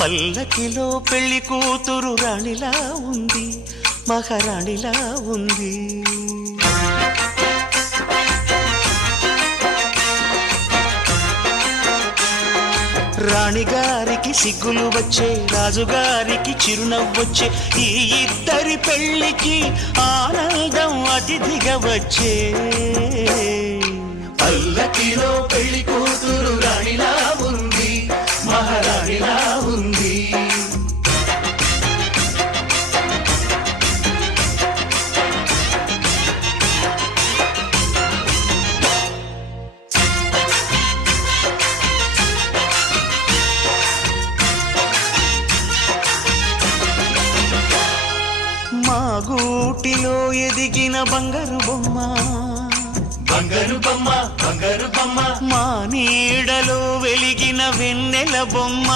పల్లకిలో పెళ్లి కూతురు రాణిలా ఉంది, మహారాణిలా ఉంది. రాణిగారికి సిగ్గులు వచ్చే, రాజుగారికి చిరునవ్వొచ్చే, ఈ ఇద్దరి పెళ్లికి ఆనందం అతిథిగా వచ్చే. పల్లకిలో పెళ్లి కూతురు రాణిలా ఉంది, మహారాణిలా ఉంది. మా గూటిలో ఎదిగిన బంగారు బొమ్మ, బంగారు బొమ్మ, బంగారు బొమ్మ, మా నీడలో వెలిగిన వెన్నెల బొమ్మ.